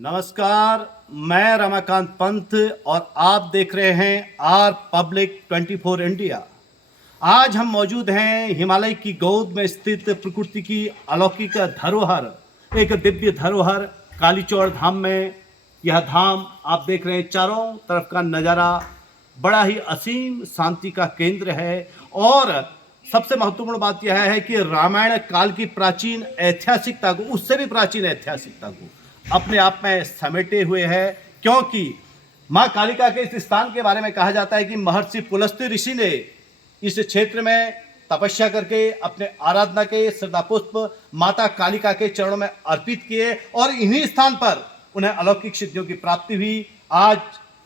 नमस्कार, मैं रमाकांत पंत और आप देख रहे हैं आर पब्लिक 24 इंडिया। आज हम मौजूद हैं हिमालय की गोद में स्थित प्रकृति की अलौकिक धरोहर, एक दिव्य धरोहर कालीचौड़ धाम में। यह धाम आप देख रहे हैं, चारों तरफ का नज़ारा बड़ा ही असीम शांति का केंद्र है। और सबसे महत्वपूर्ण बात यह है कि रामायण काल की प्राचीन ऐतिहासिकता को, उससे भी प्राचीन ऐतिहासिकता को अपने आप में समेटे हुए है। क्योंकि माँ कालिका के इस स्थान के बारे में कहा जाता है कि महर्षि पुलस्त्य ऋषि ने इस क्षेत्र में तपस्या करके अपने आराधना के श्रद्धा पुष्प माता कालिका के चरणों में अर्पित किए और इन्हीं स्थान पर उन्हें अलौकिक सिद्धियों की प्राप्ति हुई। आज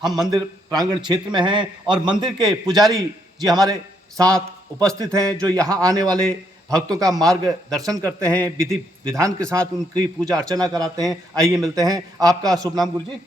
हम मंदिर प्रांगण क्षेत्र में हैं और मंदिर के पुजारी जी हमारे साथ उपस्थित हैं, जो यहाँ आने वाले भक्तों का मार्गदर्शन करते हैं, विधि विधान के साथ उनकी पूजा अर्चना कराते हैं। आइए मिलते हैं। आपका शुभ नाम गुरु जी?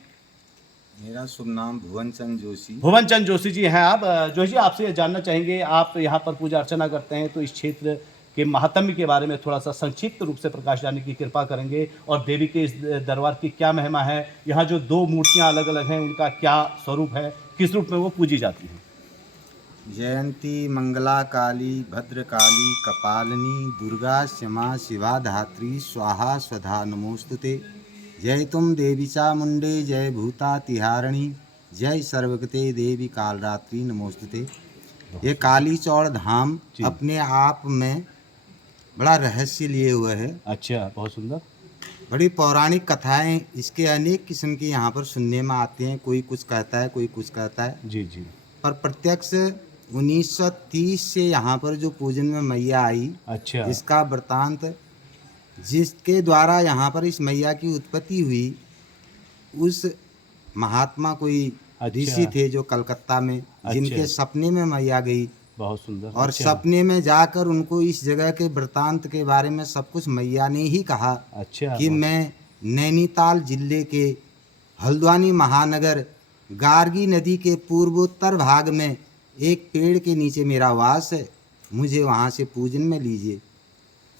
मेरा शुभ नाम भुवन चंद जोशी। भुवन चंद जोशी जी हैं आप। जोशी जी, आपसे जानना चाहेंगे, आप यहाँ पर पूजा अर्चना करते हैं तो इस क्षेत्र के महात्म्य के बारे में थोड़ा सा संक्षिप्त रूप से प्रकाश डालने की कृपा करेंगे। और देवी के इस दरबार की क्या महिमा है, यहाँ जो दो मूर्तियाँ अलग अलग हैं उनका क्या स्वरूप है, किस रूप में वो पूजी जाती हैं? जयंती मंगला काली भद्रकाली कपालिनी दुर्गा क्षमा शिवा धात्री स्वाहा स्वधा नमोस्तुते। जय तुम देवी चामुंडे जय भूता तिहारिणी जय सर्वगते देवी कालरात्रि नमोस्तुते। ये कालीचौड़ धाम अपने आप में बड़ा रहस्य लिए हुए है। अच्छा, बहुत सुंदर। बड़ी पौराणिक कथाएं इसके अनेक किस्म की यहाँ पर सुनने में आती हैं। कोई कुछ कहता है, कोई कुछ कहता है। जी जी। पर प्रत्यक्ष 1930 से यहाँ पर जो पूजन में मैया आई, अच्छा, इसका वृतांत, जिसके द्वारा यहाँ पर इस मैया की उत्पत्ति हुई, उस महात्मा कोई ऋषि थे जो कलकत्ता में, जिनके सपने में मैया गई। बहुत सुंदर। और सपने में जाकर उनको इस जगह के वृतांत के बारे में सब कुछ मैया ने ही कहा। अच्छा, कि मैं नैनीताल जिले के हल्द्वानी महानगर गार्गी नदी के पूर्वोत्तर भाग में एक पेड़ के नीचे मेरा वास है, मुझे वहाँ से पूजन में लीजिए।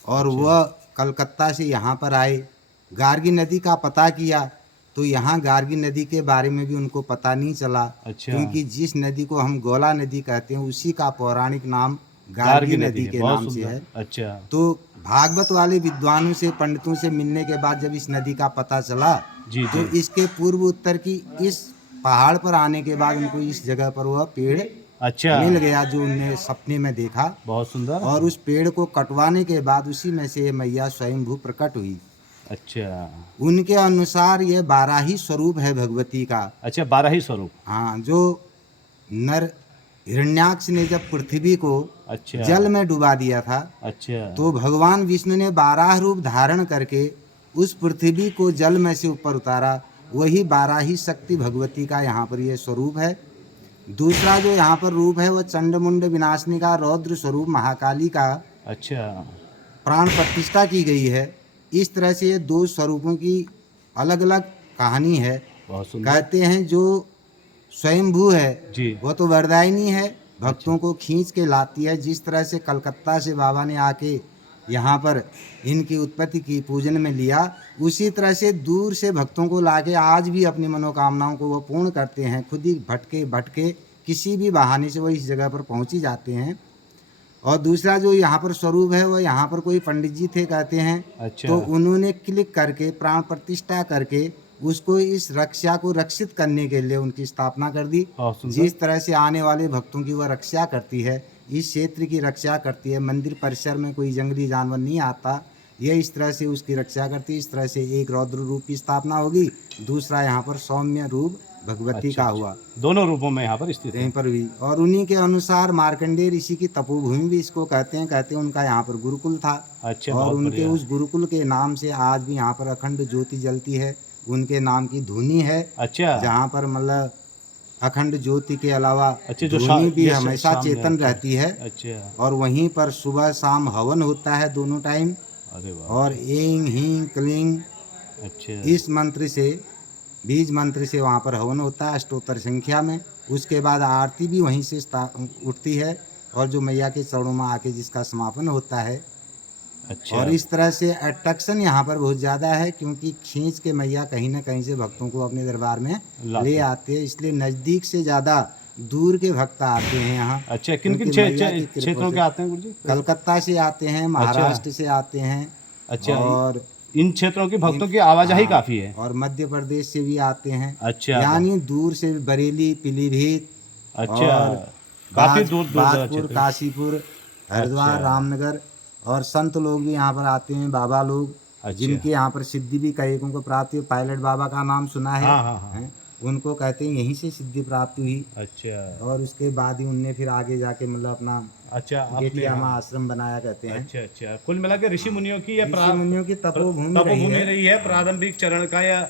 और वह कलकत्ता से यहाँ पर आए, गार्गी नदी का पता किया तो यहाँ गार्गी नदी के बारे में भी उनको पता नहीं चला। क्योंकि जिस नदी को हम गोला नदी कहते हैं उसी का पौराणिक नाम गार्गी नदी के नाम से है। अच्छा, तो भागवत वाले विद्वानों से, पंडितों से मिलने के बाद जब इस नदी का पता चला तो इसके पूर्व उत्तर की इस पहाड़ पर आने के बाद उनको इस जगह पर वह पेड़ मिल गया जो उन्हें सपने में देखा। बहुत सुंदर। और उस पेड़ को कटवाने के बाद उसी में से मैया स्वयंभू प्रकट हुई। अच्छा, उनके अनुसार ये 12 ही स्वरूप है भगवती का। अच्छा, 12 ही स्वरूप। हाँ, जो नर हिरण्याक्ष ने जब पृथ्वी को जल में डुबा दिया था, तो भगवान विष्णु ने 12 रूप धारण करके उस पृथ्वी को जल में से ऊपर उतारा। वही 12 ही शक्ति भगवती का यहाँ पर ये स्वरूप है। दूसरा जो यहाँ पर रूप है वह चंडमुंड विनाशनी का रौद्र स्वरूप महाकाली का प्राण प्रतिष्ठा की गई है। इस तरह से ये दो स्वरूपों की अलग अलग कहानी है। कहते हैं जो स्वयंभू है वो तो वरदायिनी है, भक्तों को खींच के लाती है। जिस तरह से कलकत्ता से बाबा ने आके यहाँ पर इनकी उत्पत्ति की, पूजन में लिया, उसी तरह से दूर से भक्तों को लाके आज भी अपनी मनोकामनाओं को वो पूर्ण करते हैं। खुद ही भटके भटके किसी भी बहाने से वो इस जगह पर पहुँच ही जाते हैं। और दूसरा जो यहाँ पर स्वरूप है वह यहाँ पर कोई पंडित जी थे कहते हैं। तो उन्होंने क्लिक करके प्राण प्रतिष्ठा करके उसको इस रक्षा को रक्षित करने के लिए उनकी स्थापना कर दी। जिस तरह से आने वाले भक्तों की वह रक्षा करती है, इस क्षेत्र की रक्षा करती है। मंदिर परिसर में कोई जंगली जानवर नहीं आता, यह इस तरह से उसकी रक्षा करती है। इस तरह से एक रौद्र रूप की स्थापना होगी, दूसरा यहाँ पर सौम्य रूप भगवती का हुआ। दोनों रूपों में यहाँ पर स्थित यहीं पर भी। और उन्हीं के अनुसार मार्कंडेय ऋषि की तपोभूमि भी इसको कहते हैं। उनका यहाँ पर गुरुकुल था। और उनके उस गुरुकुल के नाम से आज भी यहाँ पर अखंड ज्योति जलती है। उनके नाम की धुनी है। जहाँ पर मतलब अखंड ज्योति के अलावा धुनी भी हमेशा चेतन रहती है। और वहीं पर सुबह शाम हवन होता है दोनों टाइम। और एंग हींग क्लींग इस मंत्र से, बीज मंत्र से वहाँ पर हवन होता है अष्टोत्तर संख्या में। उसके बाद आरती भी वहीं से उठती है और जो मैया के चरणों में आके जिसका समापन होता है अच्छा। और इस तरह से अट्रैक्शन यहाँ पर बहुत ज़्यादा है, क्योंकि खींच के मैया कहीं ना कहीं से भक्तों को अपने दरबार में ले आते हैं, इसलिए नज़दीक से ज़्यादा दूर के भक्त आते हैं यहाँ। अच्छा, किन किन क्योंकि मैया की कृपा क्षेत्रों के से आते हैं गुरुजी? कलकत्ता से आते हैं, महाराष्ट्र से आते हैं। अच्छा, और इन क्षेत्रों के भक्तों की आवाजाही हाँ, काफी है। और मध्य प्रदेश से भी आते हैं। अच्छा, यानी दूर से बरेली, पीलीभीत, अच्छा, और काफी दूर दूर बाजपुर, काशीपुर, हरिद्वार, अच्छा। रामनगर, और संत लोग भी यहाँ पर आते हैं, बाबा लोग। अच्छा। जिनके यहाँ पर सिद्धि भी कईयों को प्राप्त हुई। पायलट बाबा का नाम सुना है? हाँ, हाँ, हाँ। हैं? उनको कहते हैं यहीं से सिद्धि प्राप्त हुई। अच्छा, और उसके बाद ही उनने फिर आगे जाके मतलब अपना अच्छा, अपने गेटियामा आश्रम बनाया, कहते हैं। अच्छा, अच्छा, कुल मिला के ऋषि मुनियों की यह ऋषि मुनियों की तपोभूमि रही है। प्रारंभिक चरण का यह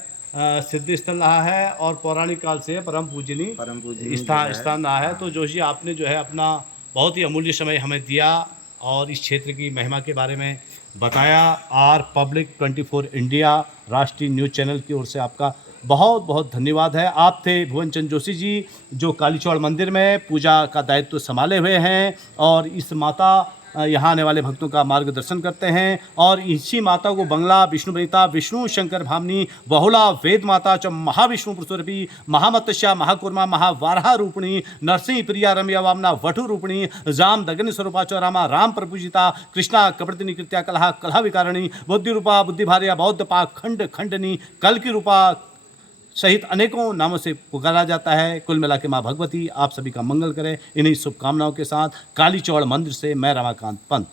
सिद्ध स्थल रहा है और पौराणिक काल से परम पूजनीय स्थान रहा है। तो जोशी, आपने जो है अपना बहुत ही अमूल्य समय हमें दिया और इस क्षेत्र की महिमा के बारे में बताया। आर पब्लिक 24 इंडिया राष्ट्रीय न्यूज़ चैनल की ओर से आपका बहुत बहुत धन्यवाद है। आप थे भुवन चंद जोशी जी, जो कालीचौड़ मंदिर में पूजा का दायित्व संभाले हुए हैं और इस माता यहाँ आने वाले भक्तों का मार्गदर्शन करते हैं। और इसी माता को बंगला विष्णु वनिता, विष्णु शंकर भामिनी, बहुला वेद माता च महाविष्णु पुरुषरूपी, महामत्स्या, महाकूर्मा, महावाराह रूपिणी, नरसिंह प्रिया, रम्या वामना, वटु रूपिणी, जाम दगन स्वरूपा च रामा, राम प्रपूजिता, कृष्णा कपड़तिनी कृत्या कलहा, कलहा विकारिणी, बुद्धि रूपा, बुद्धिभार्या, बौद्ध पाक, खंड खंडनी, कल की रूपा सहित अनेकों नामों से पुकारा जाता है। कुल मिला के माँ भगवती आप सभी का मंगल करे। इन्हीं शुभकामनाओं के साथ कालीचौड़ मंदिर से मैं रमाकांत पंत।